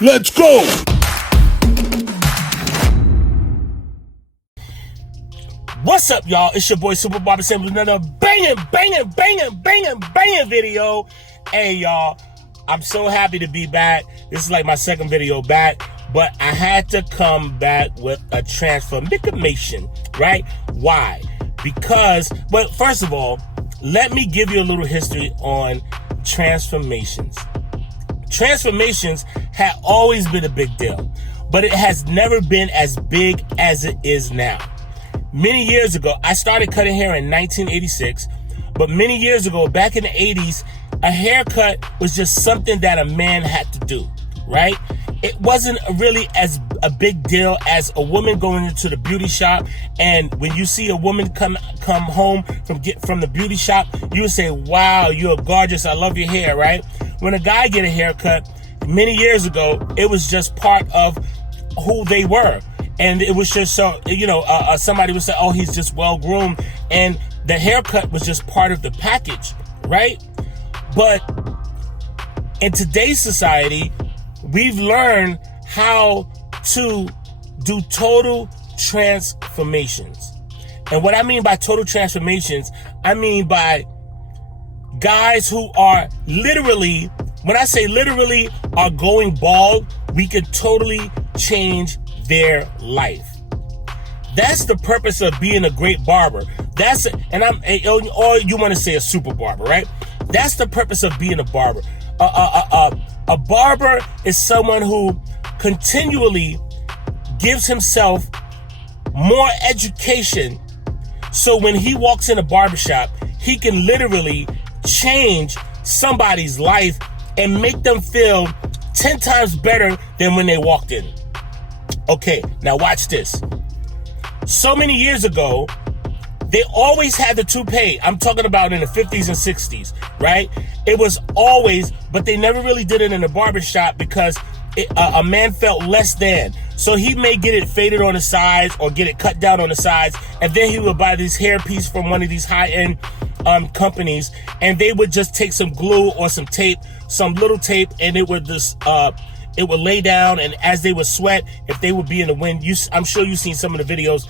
Let's go! What's up, y'all? It's your boy Super Barber Sam with another banging video. Hey, y'all, I'm so happy to be back. This is like my second video back, but I had to come back with a transformation, right? Why? Because, but first of all, let me give you a little history on transformations. Transformations have always been a big deal, but it has never been as big as it is now. Many years ago, I started cutting hair in 1986, but many years ago, back in the 80s, a haircut was just something that a man had to do, right? It wasn't really as a big deal as a woman going into the beauty shop, and when you see a woman come home from the beauty shop, you would say, wow, you're gorgeous, I love your hair, right? When a guy get a haircut, many years ago, it was just part of who they were. And it was just so, somebody would say, oh, he's just well-groomed. And the haircut was just part of the package, right? But in today's society, we've learned how to do total transformations. And what I mean by total transformations, I mean by guys who are literally, when I say literally, are going bald, we can totally change their life. That's the purpose of being a great barber. Or you want to say a super barber, right? That's the purpose of being a barber. A barber is someone who continually gives himself more education, so when he walks in a barbershop, he can literally change somebody's life and make them feel 10 times better than when they walked in. Okay, now watch this. So many years ago, they always had the toupee. I'm talking about in the 50s and 60s, right? It was always, but they never really did it in a barbershop because a man felt less than. So he may get it faded on the sides or get it cut down on the sides, and then he would buy these hair piece from one of these high-end companies, and they would just take some glue or some tape, some little tape, and it would just it would lay down, and as they would sweat, if they would be in the wind, I'm sure you've seen some of the videos,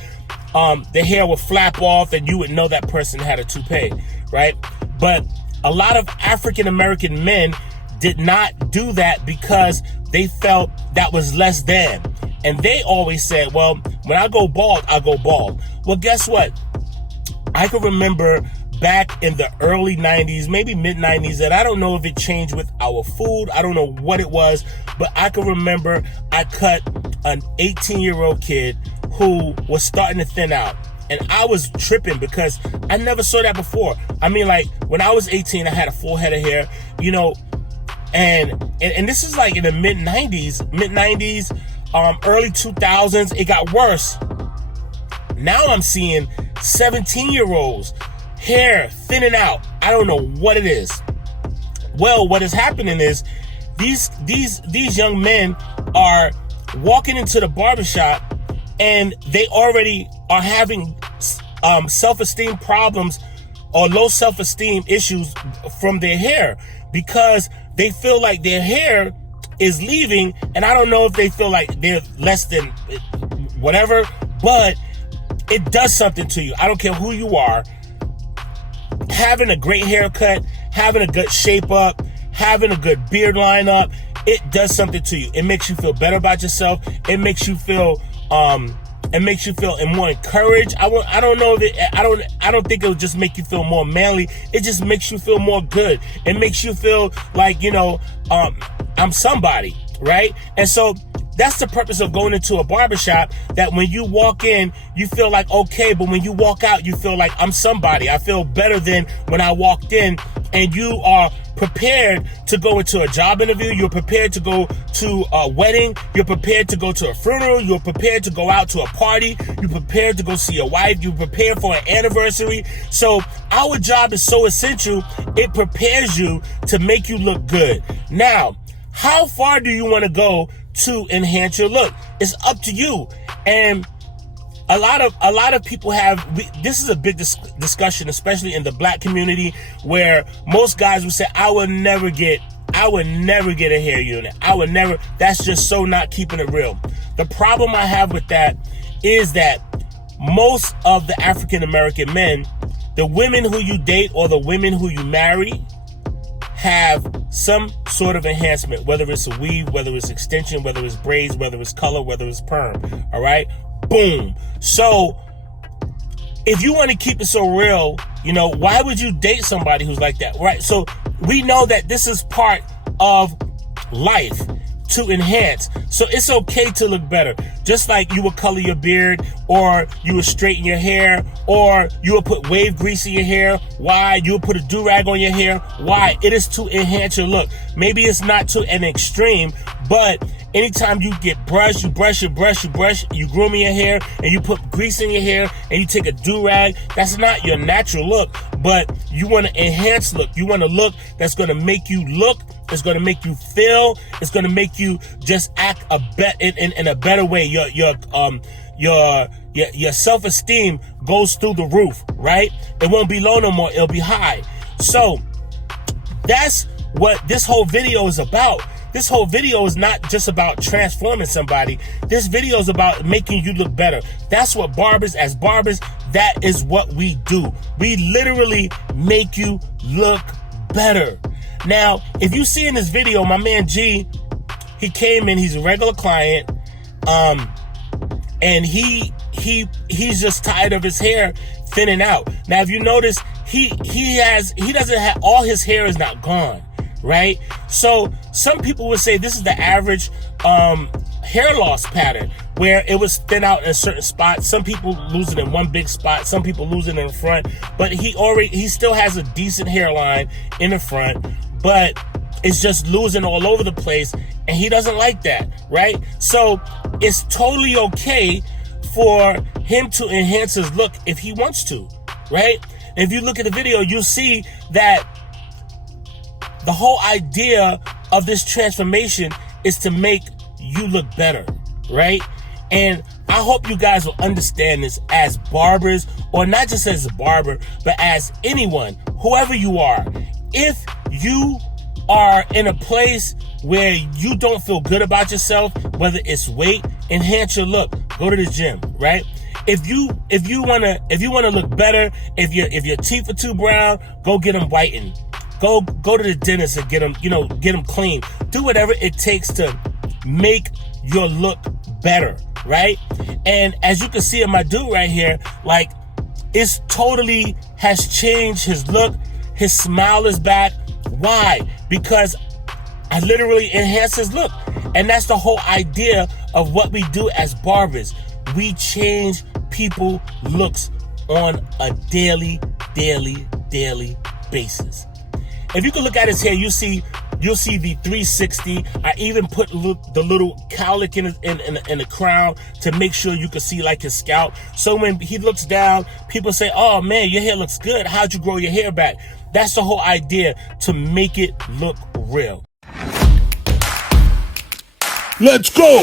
the hair would flap off and you would know that person had a toupee, right? But a lot of African American men did not do that because they felt that was less than. And they always said, well, when I go bald, I go bald. Well, guess what? I can remember back in the early 90s, maybe mid 90s, and I don't know if it changed with our food. I don't know what it was, but I can remember I cut an 18-year-old kid who was starting to thin out. And I was tripping because I never saw that before. I mean, like, when I was 18, I had a full head of hair, and this is like in the mid 90s, early 2000s, it got worse. Now I'm seeing 17-year-olds, hair thinning out. I don't know what it is. Well, what is happening is these young men are walking into the barbershop and they already are having self-esteem problems or low self-esteem issues from their hair because they feel like their hair is leaving, and I don't know if they feel like they're less than whatever, but it does something to you. I don't care who you are. Having a great haircut, having a good shape up, having a good beard line up, it does something to you. It makes you feel better about yourself. It makes you feel more encouraged. I don't know if it, I don't think it will just make you feel more manly. It just makes you feel more good. It makes you feel like, I'm somebody, right? And so that's the purpose of going into a barbershop, that when you walk in, you feel like, okay, but when you walk out, you feel like I'm somebody. I feel better than when I walked in. And you are prepared to go into a job interview. You're prepared to go to a wedding. You're prepared to go to a funeral. You're prepared to go out to a party. You're prepared to go see your wife. You're prepared for an anniversary. So our job is so essential. It prepares you to make you look good. Now, how far do you want to go to enhance your look? It's up to you. And a lot of people this is a big discussion, especially in the black community, where most guys will say, I will never get I would never get a hair unit. I would never. That's just so not keeping it real. The problem I have with that is that most of the African American men, the women who you date or the women who you marry, have some sort of enhancement, whether it's a weave, whether it's extension, whether it's braids, whether it's color, whether it's perm. All right? Boom. So if you want to keep it so real, you know, why would you date somebody who's like that? Right? So we know that this is part of life, to enhance. So it's okay to look better. Just like you would color your beard, or you would straighten your hair, or you would put wave grease in your hair. Why? You would put a do-rag on your hair. Why? It is to enhance your look. Maybe it's not to an extreme, but anytime you get brushed, you brush, you groom your hair, and you put grease in your hair, and you take a do-rag, that's not your natural look, but you want to enhance look. You want a look that's going to make you look, it's going to make you feel, it's going to make you just act in a better way. Your self-esteem goes through the roof, right? It won't be low no more, it'll be high. So that's what this whole video is about. This whole video is not just about transforming somebody. This video is about making you look better. That's what as barbers, that is what we do. We literally make you look better. Now, if you see in this video, my man G, he came in, he's a regular client, and he's just tired of his hair thinning out. Now, if you notice, he doesn't have, all his hair is not gone, right? So some people would say this is the average hair loss pattern, where it was thin out in a certain spot. Some people lose it in one big spot, some people lose it in the front, but he still has a decent hairline in the front, but it's just losing all over the place, and he doesn't like that, right? So it's totally okay for him to enhance his look if he wants to, right? And if you look at the video, you'll see that the whole idea of this transformation is to make you look better, right? And I hope you guys will understand this as barbers, or not just as a barber, but as anyone, whoever you are. If you are in a place where you don't feel good about yourself, whether it's weight, enhance your look, go to the gym, right? If you want to look better, if your teeth are too brown, go get them whitened. Go to the dentist and get them clean. Do whatever it takes to make your look better, right? And as you can see in my dude right here, like, it's totally has changed his look. His smile is back. Why? Because I literally enhance his look. And that's the whole idea of what we do as barbers. We change people's looks on a daily basis. If you can look at his hair, you'll see the 360. I even put the little cowlick in the crown to make sure you can see like his scalp. So when he looks down, people say, "Oh man, your hair looks good. How'd you grow your hair back?" That's the whole idea, to make it look real. Let's go!